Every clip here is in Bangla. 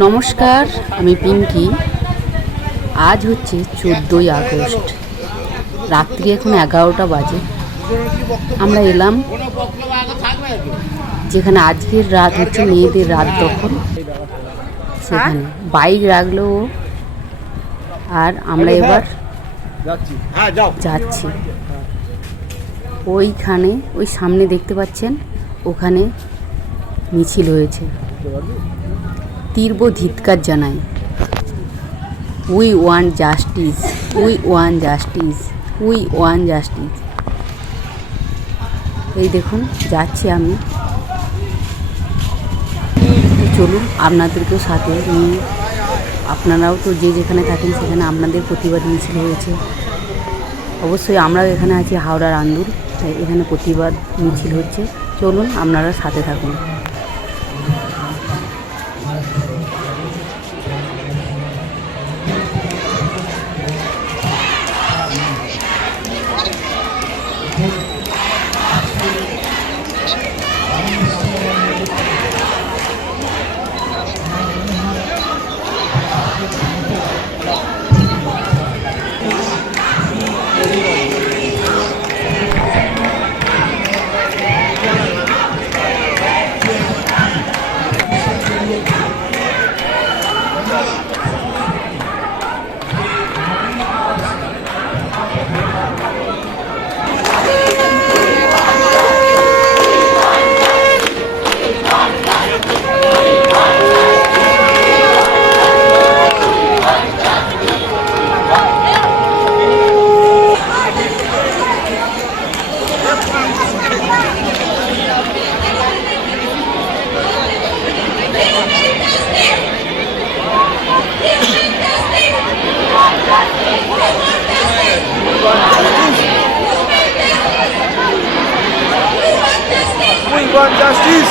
নমস্কার, আমি পিঙ্কি। আজ হচ্ছে 14ই আগস্ট, রাত্রি এখন 11টা বাজে। আমরা এলাম যেখানে আজকের রাত হচ্ছে মেয়েদের রাত দখল, সেখানে বাইক রাখলো ও, আর আমরা এবার যাচ্ছি ওইখানে। ওই সামনে দেখতে পাচ্ছেন, ওখানে মিছিল হয়েছে। তীব্র ধিক্কার জানাই। We want justice, we want justice, we want justice. এই দেখুন যাচ্ছি আমি। চলুন আপনাদেরকেও সাথে নিয়ে, আপনারাও তো যে যেখানে থাকেন সেখানে আপনাদের প্রতিবাদ মিছিল হয়েছে। অবশ্যই আমরাও এখানে আছি হাওড়ার আন্দুল, তাই এখানে প্রতিবাদ মিছিল হচ্ছে। চলুন আপনারা সাথে থাকুন। We want justice.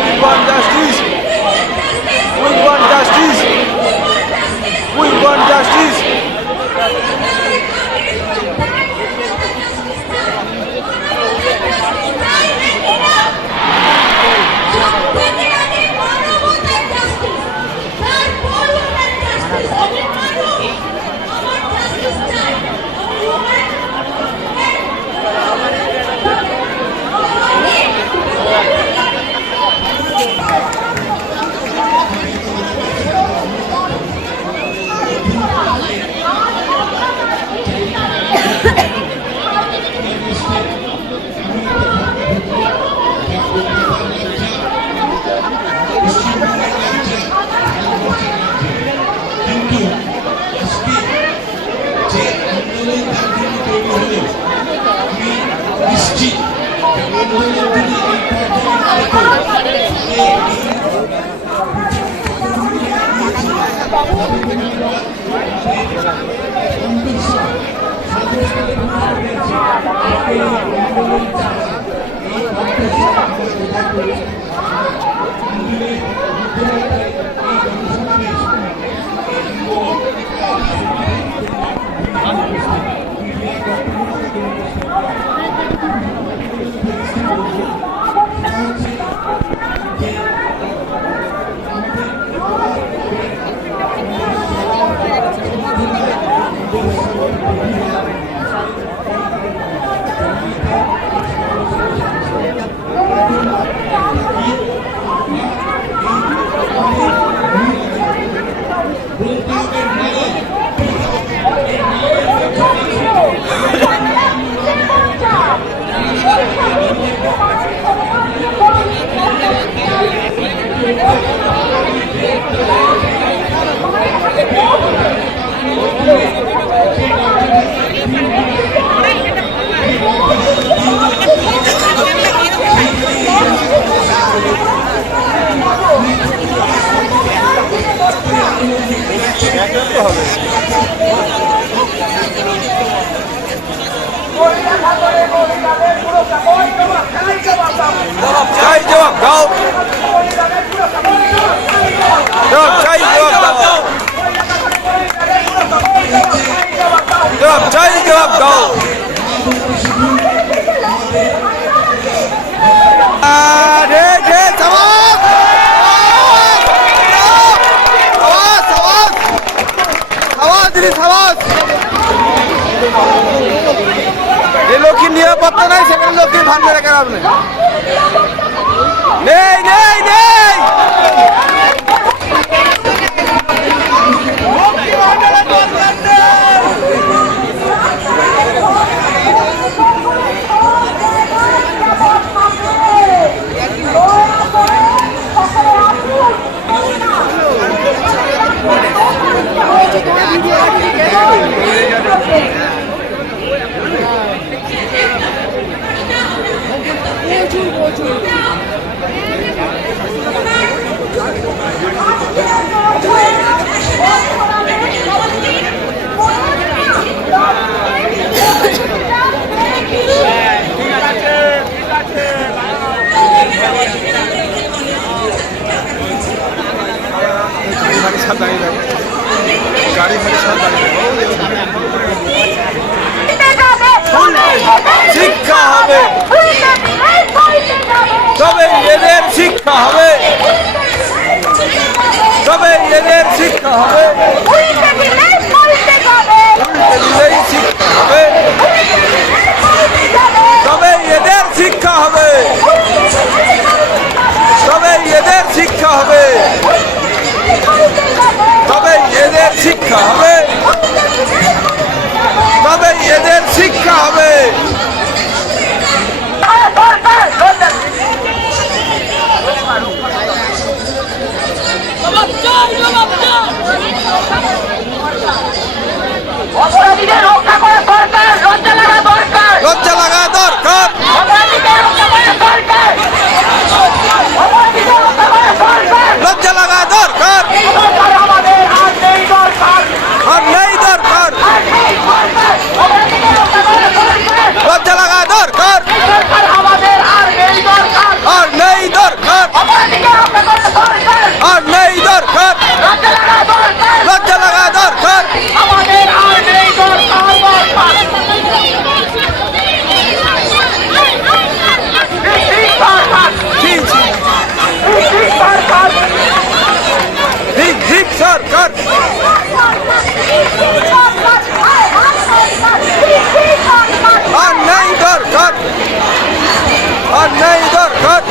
We want justice. We want justice. We want justice. Jai Jawab Dao. Jai Jawab Dao. Jai Jawab Dao. Re re নাই সেখানে লক্ষ্মীর ভান্ডারে কেন আপনি নেই নেই নেই শিক্ষা হবে তবে এদের শিক্ষা হবে তবে এদের শিক্ষা হবে উল্টে দিলেই শিক্ষা হবে তবে এদের শিক্ষা হবে তবে এদের শিক্ষা হবে তবে এদের শিক্ষা হবে তবে এদের শিক্ষা হবে অপরাধীদের রক্ষা করে সরকার লজ্জা লাগা দরকার লজ্জা লাগা দরকার অপরাধীদের রক্ষা করে সরকার অপরাধীদের রক্ষা করে সরকার লজ্জা লাগা দরকার সরকার আমাদের আর নেই দরকার আর নেই দরকার আর নেই সরকার অপরাধীদের রক্ষা করে সরকার লজ্জা লাগা দরকার সরকার আমাদের আর নেই দরকার আর নেই দরকার অপরাধীদের রক্ষা করে সরকার আর নেই দরকার লজ্জা লাগা দরকার লজ্জা লাগা দরকার আমাদের আর নেই দরকার দরকার সরকার আর নেই দরকার আর নেই দরকার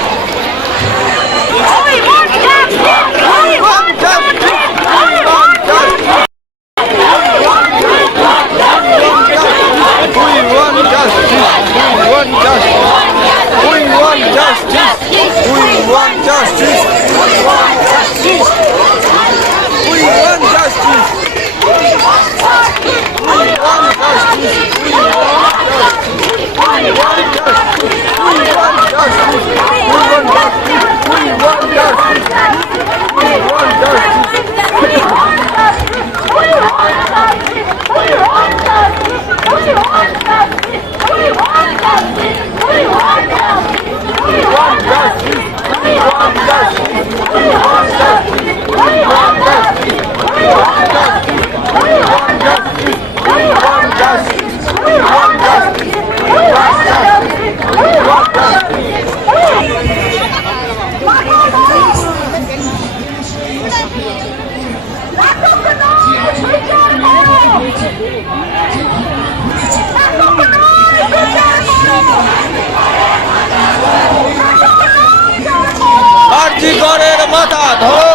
আরজিকরের মাথা ধরো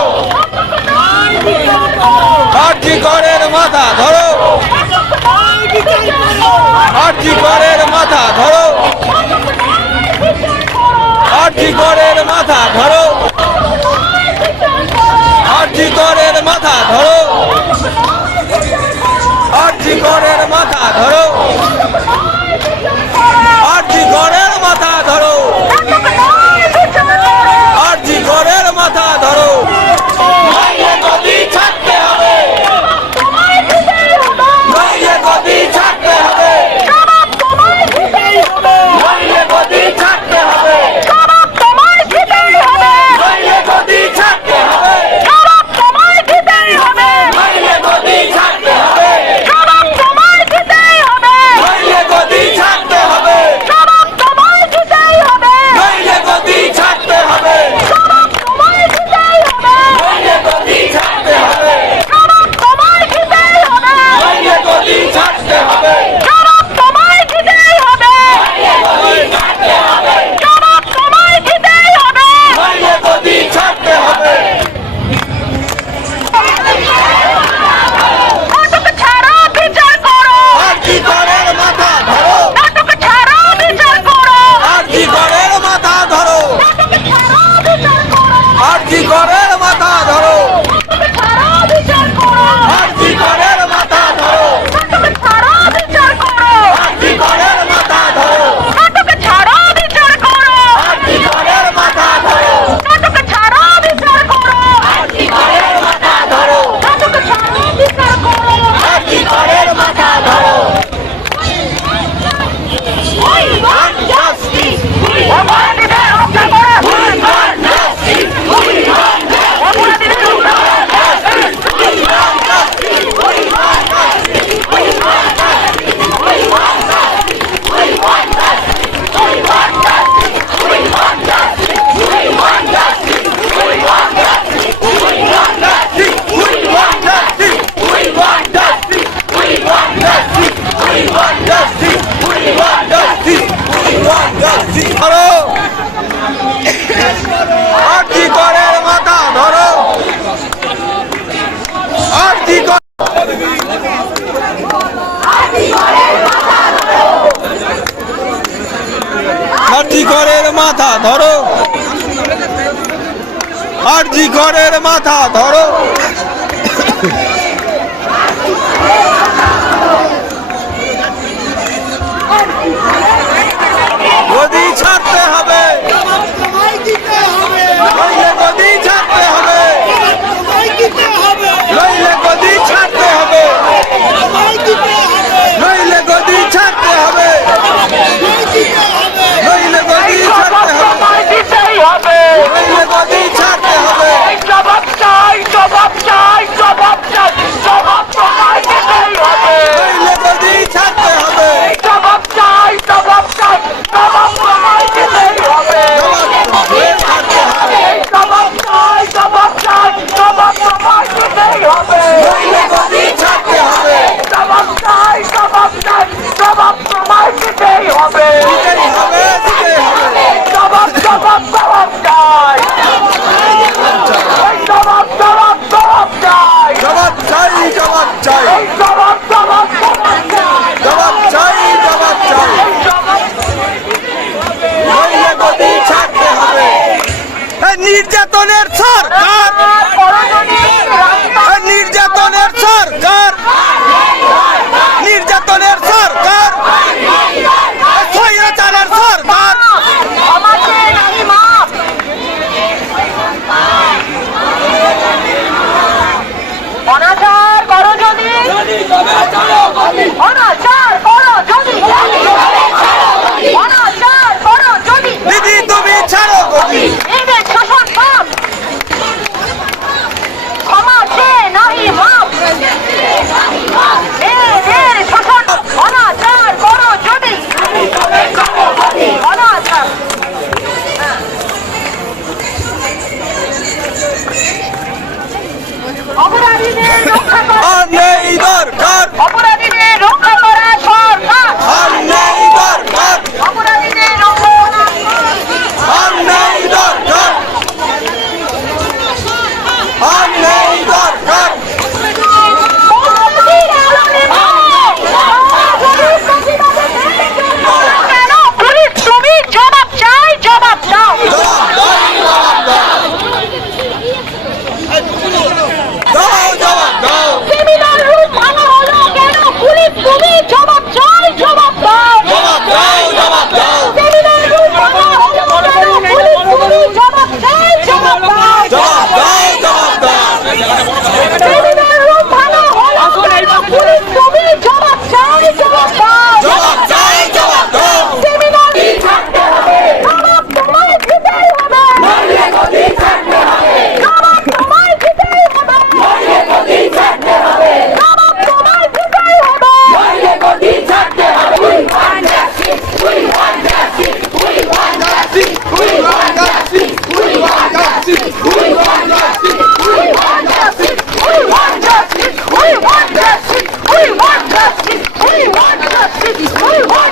আরজিকরের মাথা ধরো আরজিকরের মাথা ধরো আরজিকরের মাথা ধরো আরজিকরের মাথা ধরো আরজিকরের মাথা ধরো আরজিকরের মাথা ধরো আরজিকরের মাথা ধরো নইলে গদি ছাড়তে হবে নইলে গদি ছাড়তে হবে নইলে গদি ছাড়তে হবে নইলে গদি ছাড়তে হবে নইলে গদি ছাড়তে হবে ধরো, আরজি করের মাথা ধরো। গদি ছাড়তে হবে, নইলে গদি ছাড়তে হবে, নইলে গদি ছাড়তে হবে, নইলে গদি ছাড়তে হবে, নইলে গদি ছাড়তে হবে, নইলে গদি ছাড়তে হবে। জবাব চাই, জবাব চাই, জবাব চাই, জবাব তোমায় দিতেই হবে। নইলে গদি ছাড়তে হবে, জবাব চাই, জবাব চাই, জবাব তোমায় দিতেই হবে। জবাব চাই, জবাব চাই, জবাব তোমায় দিতেই হবে। নইলে গদি ছাড়তে হবে, জবাব চাই, জবাব চাই, জবাব তোমায় দিতেই হবে। দিতেই হবে, দিতেই হবে। জবাব, জবাব, জবাব চাই। এই জবাব, জবাব, জবাব চাই। জবাব চাই, জবাব চাই, এই জবাব, জবাব, জবাব চাই। জবাব চাই, জবাব চাই। এই জবাব নইলে গদি ছাড়তে হবে। এই নির্যাতনের সরকার, এই নির্যাতনের সরকার, নির্যাতনের সরকার, এই স্বৈরাচারের সরকার। আমাকে নাহি মাপ। অনাচার করো যদি, অনাচার করো যদি, অনাচার করো যদি, দিদি তুমি ছাড়ো গদি, এদের শোষণ পাপ, ক্ষমা চেয়ে নাহি মাপ। এদের শোষণ, অনাচার করো যদি, অনাচার। অপরাধীদের রক্ষা করা, আর নেই দরকার, অপরাধীদের রক্ষা করা সরকার, আর নেই দরকার, অপরাধীদের রক্ষা করা আর নেই দরকার, আর নেই দরকার। কেন পুলিশ তুমি জবাব চাই, জবাব দাও। দাও, জবাব দাও, ক্রিমিনাল রুল ভাঙা হলো কেন পুলিশ তুমি জবাব চাই, জবাব দাও। জবাব দাও, জবাব দাও, ক্রিমিনাল রুল ভাঙা হলো কেন পুলিশ তুমি জবাব চাই, জবাব দাও। জবাব দাও, জবাব দাও। ক্রিমিনাল রুল ভাঙা হলো কেন পুলিশ তুমি জবাব চাই, জবাব দাও। জবাব চাই, জবাব দাও। ক্রিমিনাল ছাড়তে হবে, জবাব তোমায় দিতেই হবে। নইলে গদি ছাড়তে হবে, জবাব তোমায় দিতেই হবে। নইলে গদি ছাড়তে হবে, জবাব তোমায় দিতেই হবে। নইলে গদি ছাড়তে হবে। We want justice, we want justice, we want justice, we want justice, we want justice, we want justice, we want justice, we want justice, we want justice, we want justice, we want justice, we want